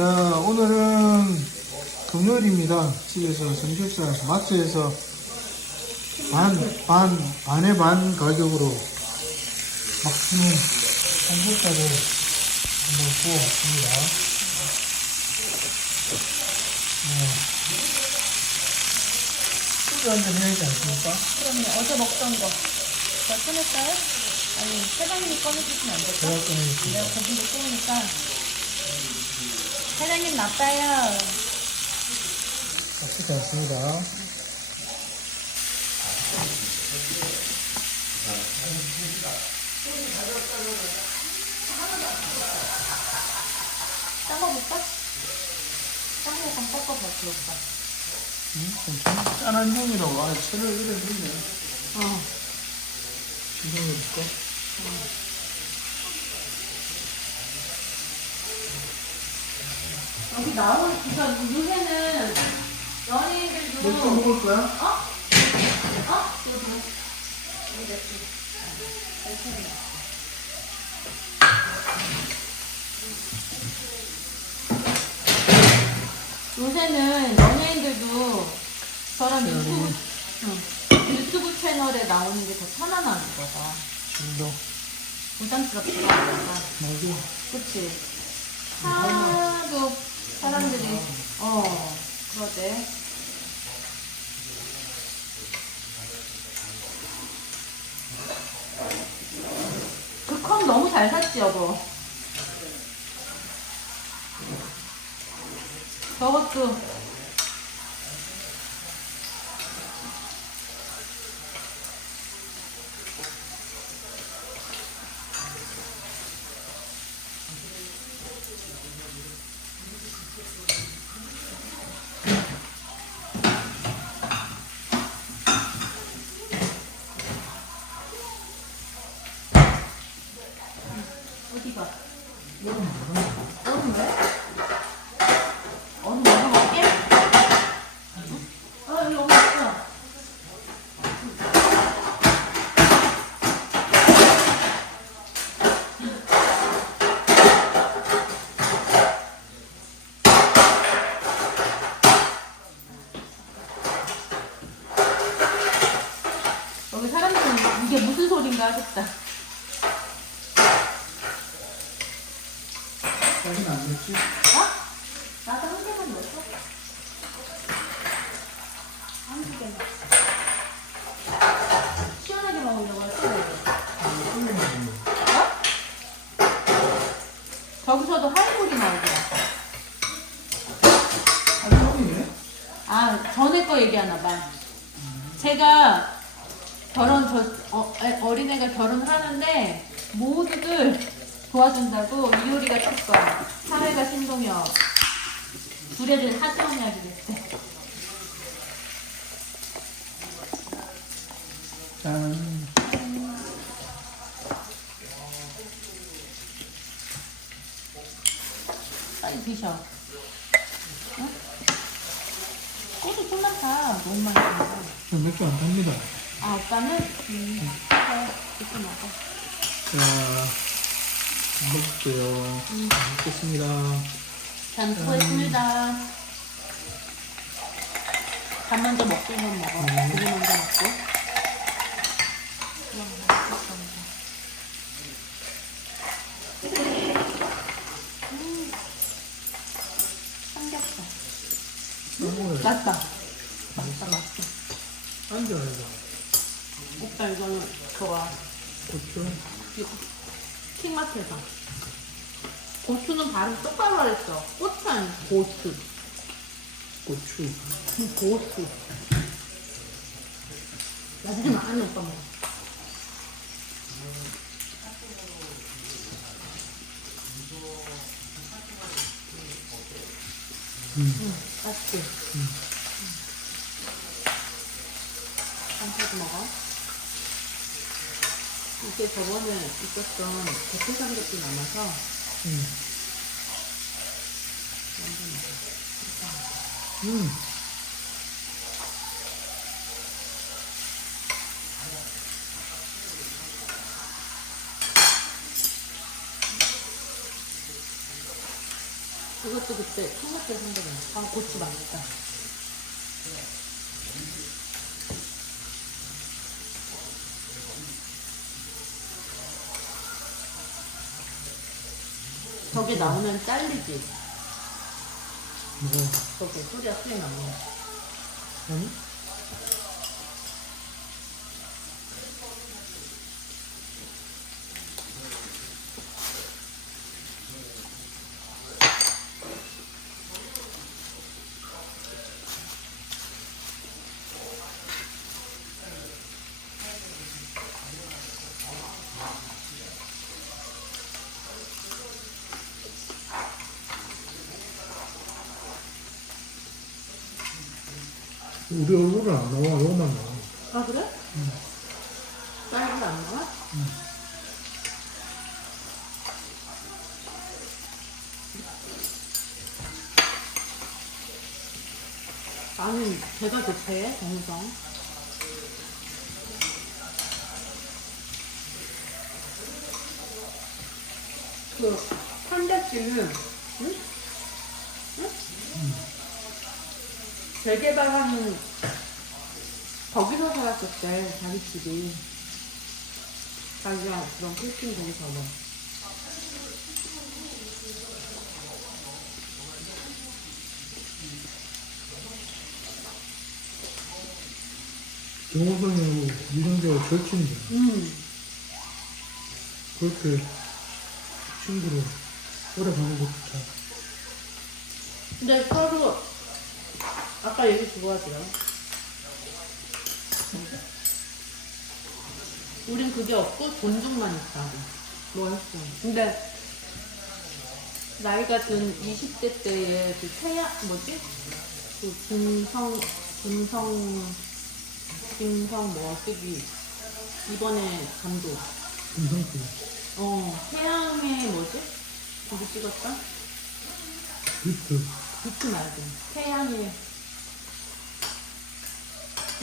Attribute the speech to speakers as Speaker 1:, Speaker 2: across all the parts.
Speaker 1: 자, 오늘은 금요일입니다. 집에서 삼겹살 마트에서 반, 반, 반의 반 가격으로 막히는 삼겹살을 한번 구워봤습니다. 네. 소주 한잔 해야지 않습니까?
Speaker 2: 그럼요. 어제 먹던 거. 저 꺼낼까요? 아니, 사장님이 꺼내주시면 안 될까?
Speaker 1: 제가 꺼내겠습니다.
Speaker 2: 내가 고기를 구우니까. 사장님 나빠요.
Speaker 1: 나쁘지 않습니다.
Speaker 2: 딴거 볼까? 딴거 약간 꺾어 봐, 들어봐.
Speaker 1: 음, 좀 짠한 형이라고. 아, 채를 이래 넣네.
Speaker 2: 어.
Speaker 1: 지금 해볼까?
Speaker 2: 여기 나오는, 그니까 요새는
Speaker 1: 맥주
Speaker 2: 연예인들도.
Speaker 1: 먹을 거야?
Speaker 2: 어? 어? 여기. 여기 맥주. 맥주네. 요새는 연예인들도 저런 유튜브, 응. 유튜브 채널에 나오는 게 더 편안하거든.
Speaker 1: 지금도.
Speaker 2: 부담스럽지가 않아.
Speaker 1: 말고.
Speaker 2: 그치? 見てください。 하겠다.
Speaker 1: 짜증 안 냈지?
Speaker 2: 어? 나도 한 개만 넣었어. 한두 개만. 시원하게 먹으려고 했어. 어? 저기서도 하이볼이 나오더라.
Speaker 1: 형이네?
Speaker 2: 아, 전에 거 얘기하나 봐. 제가 결혼, 저, 어, 에, 어린애가 결혼하는데 모두들 도와준다고 이효리가 쳤어. 사회가 신동엽. 둘 애들 하트언니하게 됐대.
Speaker 1: 짠.
Speaker 2: 빨리 드셔. 응? 꼬리 좀 많다. 너무.
Speaker 1: 저 맥주 안 탑니다.
Speaker 2: 아, 오빠는? 음. 그래, 이렇게 먹어.
Speaker 1: 자, 먹을게요. 잘 먹겠습니다.
Speaker 2: 잘 수고했습니다. 밥 먼저 먹기는 먹어. 고기 먼저 먹고. 와, 맛있겠다. 음. 삼겹살.
Speaker 1: 먹어요.
Speaker 2: 맛있다. 맛있다, 맛있다.
Speaker 1: 앉아야죠.
Speaker 2: 오빠 이거는 그거야.
Speaker 1: 고추.
Speaker 2: 이거 킹마트에서. 고추는 바로 똑바로 하랬어. 고추 아니고 고추.
Speaker 1: 고추.
Speaker 2: 음, 고추. 나중에 많이 오빠 먹어. 응, 맛있지? 응. 한파도 먹어. 이게 저번에 있었던 대패 삼겹이 남아서
Speaker 1: 음. 음.
Speaker 2: 그거 이것도 그때 청국장 생각이 나. 아, 고추 맛있다. 저게 나오면 잘리지.
Speaker 1: 뭐,
Speaker 2: 저게 소리가 소리 나면.
Speaker 1: 아니? 우리 얼굴은 안 나와, 요것만 나와.
Speaker 2: 아, 그래? 응. 딸기 안 나와? 나는 제가 교체해, 정성. 그, 판자씨는, 응? 응? 재개발하는, 거기서 살았을 때, 자기 집이. 자기가 그런 필팅 거기서 뭐.
Speaker 1: 정호성이하고 이성재가 절친이야.
Speaker 2: 음.
Speaker 1: 그렇게 친구로 오래 가는 것도 참.
Speaker 2: 근데 서로, 아까 얘기 그거 하더라. 우린 그게 없고 존중만 있다. 뭐 했어. 근데, 나이가 든 20대 때에 그 태양, 뭐지? 그 김성, 김성, 김성 뭐 쓰기. 이번에 감독.
Speaker 1: 김성태.
Speaker 2: 어, 태양의 뭐지? 누구 찍었다?
Speaker 1: 비트.
Speaker 2: 비트 말고. 태양의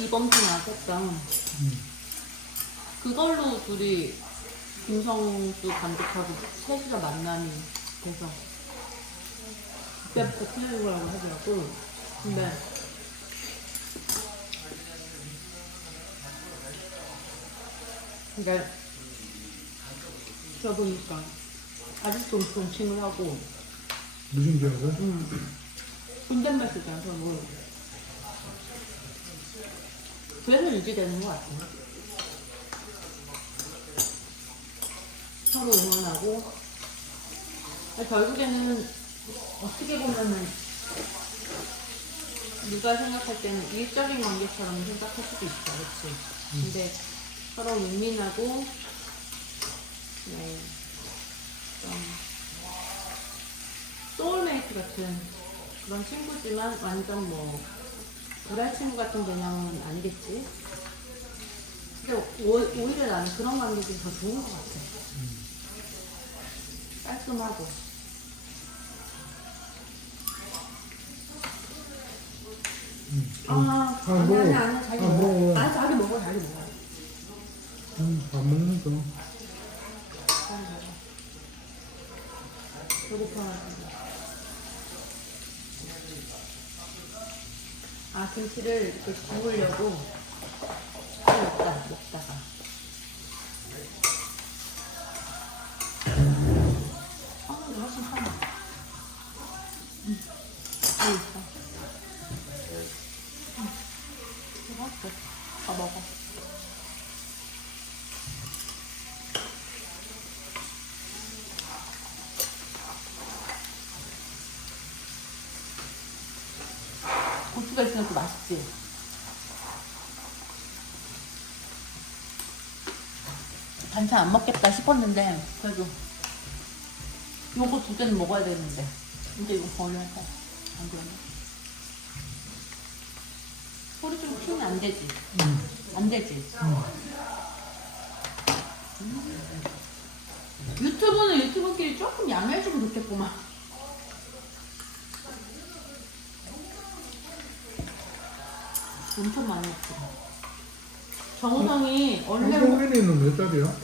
Speaker 2: 나왔었다.
Speaker 1: 음.
Speaker 2: 그걸로 둘이 김성수 감독하고 셋이서 만남이 돼서 그때부터 친해진 거라고 하더라고. 근데 근데 들어보니까 아직도 존칭을 하고
Speaker 1: 무신기하고.
Speaker 2: 음. 존댓말 쓰잖아, 뭐. 그래서 유지되는 것 같아. 서로 응원하고. 결국에는 어떻게 보면은 누가 생각할 때는 일적인 관계처럼 생각할 수도 있어, 그치? 근데 서로 은민하고, 네, 좀 소울메이트 같은 그런 친구지만 완전 뭐 불알 친구 같은 개념은 아니겠지. 근데 오, 오히려 나는 그런 관계들이 더 좋은 것 같아. 깔끔하고.
Speaker 1: 음.
Speaker 2: 아,
Speaker 1: 아,
Speaker 2: 아니,
Speaker 1: 먹어.
Speaker 2: 아니, 아니, 자기
Speaker 1: 아,
Speaker 2: 먹어.
Speaker 1: 먹어.
Speaker 2: 아니, 자기 먹어, 자기 먹어.
Speaker 1: 음, 밥 먹는 거.
Speaker 2: 자기 먹어. 배고파가지고. 아, 김치를 이렇게 구우려고 먹다, 먹다가. 고추가 있으면 또 맛있지. 반찬 안 먹겠다 싶었는데 그래도 요거 두 개는 먹어야 되는데 근데 이거 버려서 안 그러네. 소리 좀 키우면 안 되지.
Speaker 1: 음.
Speaker 2: 안 되지. 음. 유튜브는 유튜브끼리 조금 양해해 주면 좋겠구만. 엄청 많이 했어. 정우성이 원래
Speaker 1: 한국인이는 몇 살이야?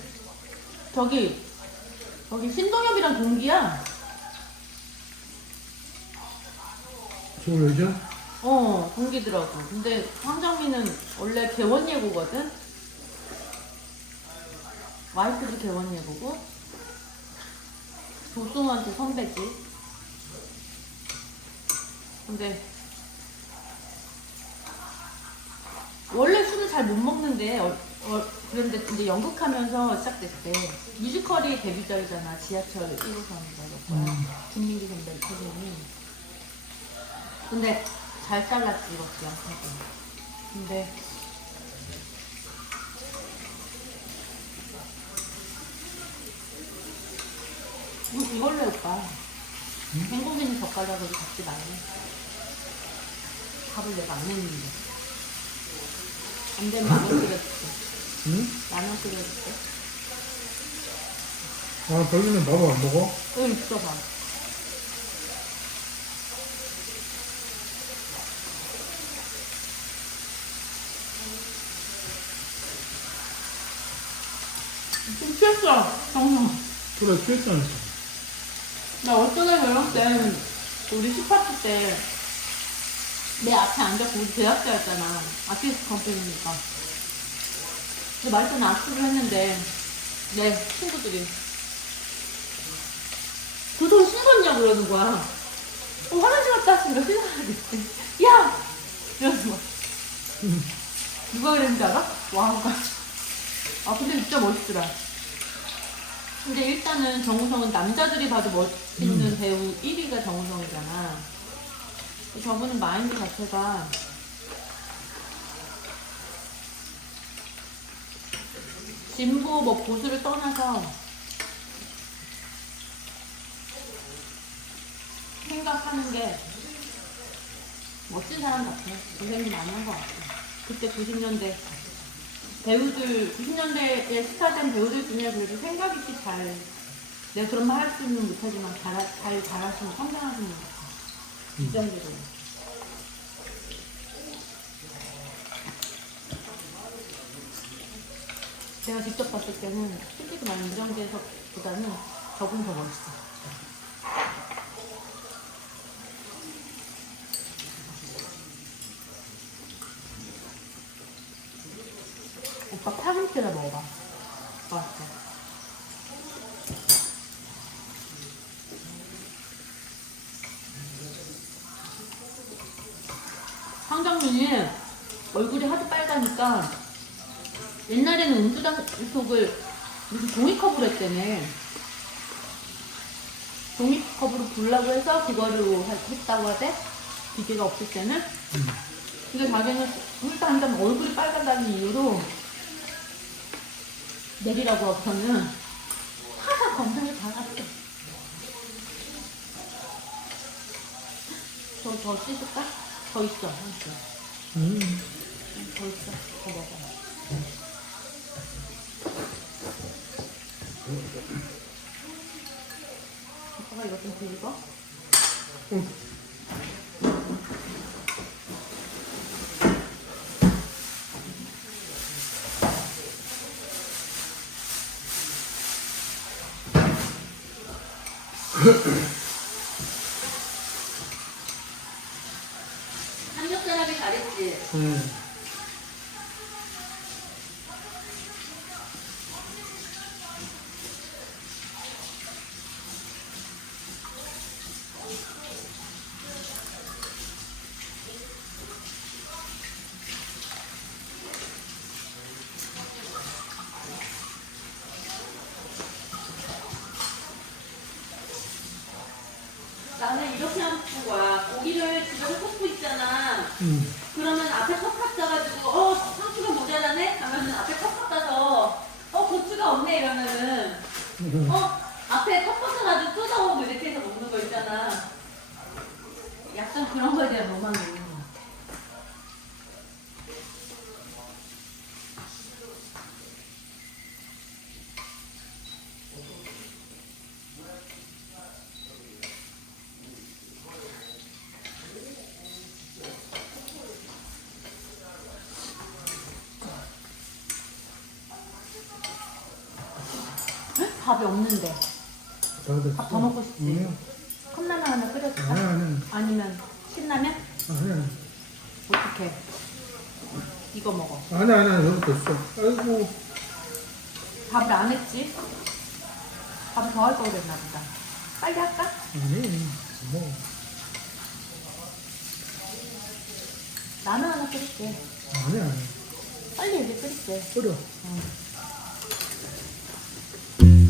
Speaker 2: 저기 저기 신동엽이랑 동기야.
Speaker 1: 서울예죠?
Speaker 2: 어, 공기더라고. 근데 황정민은 원래 개원 예고거든? 와이프도 개원 예고고, 조승우한테 선배지. 근데, 원래 술을 잘 못 먹는데, 어, 어, 그런데 이제 연극하면서 시작됐대. 뮤지컬이 데뷔작이잖아. 지하철 1호선이라고.
Speaker 1: 음.
Speaker 2: 김민기 선배 선생님이. 근데 잘 잘랐지 이렇게 양파도. 근데 이- 이걸로 해, 오빠. 행복이는 젓가락으로 잡지 말고. 밥을 내가 안 먹는데. 안 되면 라면 끓여줄게.
Speaker 1: 응?
Speaker 2: 라면 끓여줄게.
Speaker 1: 아, 자기는 밥을 안 먹어?
Speaker 2: 여기 있어 봐. 좀 취했어, 정말.
Speaker 1: 그래, 취했다니까.
Speaker 2: 나 어쩌다 결혼 때, 우리 10파트 때, 내 앞에 앉았고, 우리 대학자였잖아. 아티스트 컴퍼니니까. 근데 말투는 악수를 했는데, 내 친구들이, 그돈 신었냐 그러는 거야. 어, 화장실 갔다 왔으니까 신어야겠지. 야! 이러면서 막. 누가 그랬는지 알아? 와, 아, 근데 진짜 멋있더라. 근데 일단은 정우성은 남자들이 봐도 멋있는 배우 1위가 정우성이잖아. 저분은 마인드 자체가 진보 뭐 보수를 떠나서 생각하는 게 멋진 사람 같아. 고생이 많이 한 것 같아. 그때 90년대 배우들, 90년대에 스타된 배우들 중에 그래도 생각 있게 잘, 내가 그런 말 할 수는 못하지만 잘, 잘, 잘하시는, 성장하시는 것 같아. 이 정도로. 내가 직접 봤을 때는 솔직히 말하면 이정재석보다는 저분이 더 멋있어. 오빠 파김치를 먹어봐. 맛있어. 황정민이 얼굴이 하도 빨가니까 옛날에는 음주당 속을 무슨 종이컵으로 했대네. 종이컵으로 불라고 해서 그거로 하- 했다고 하대? 기계가 없을 때는? 근데 자기는 일단 일단 얼굴이 빨간다는 이유로 내리라고 하고서는 하다 검사를 다 갔어. 저, 더 씻을까? 더 있어, 한 개.
Speaker 1: 응.
Speaker 2: 더 있어, 더 먹어. 오빠가 이거 좀?
Speaker 1: 응.
Speaker 2: 삼겹살하기 잘했지?
Speaker 1: 응.
Speaker 2: 나는 이렇게 하는 거야. 고기를 집에서 섞고 있잖아.
Speaker 1: 응.
Speaker 2: 그러면 앞에 컵 갖다가지고 어 상추가 모자라네? 하면은 앞에 컵 갖다서 어 고추가 없네 이러면은
Speaker 1: 응.
Speaker 2: 어? 앞에 컵벗어가지고 뜯어오고 이렇게 해서 먹는 거 있잖아. 약간 그런 거에 대한 로망이 있는 것 같아. 밥이 없는데
Speaker 1: 다 됐어.
Speaker 2: 밥더 먹고 싶지?
Speaker 1: 응.
Speaker 2: 컵라면 하나 끓여줄까?
Speaker 1: 아니, 아니.
Speaker 2: 아니면 신라면?
Speaker 1: 아니야.
Speaker 2: 어떡해. 이거 먹어.
Speaker 1: 아니야, 아니야. 여기 됐어. 아이고.
Speaker 2: 밥을 안 했지? 밥을 더할걸 그랬나 보다. 빨리 할까?
Speaker 1: 아니, 뭐.
Speaker 2: 라면 하나 끓일게.
Speaker 1: 아니야, 아니야.
Speaker 2: 빨리 이제 끓일게.
Speaker 1: 끓여.
Speaker 2: 응.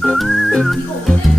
Speaker 2: Oh,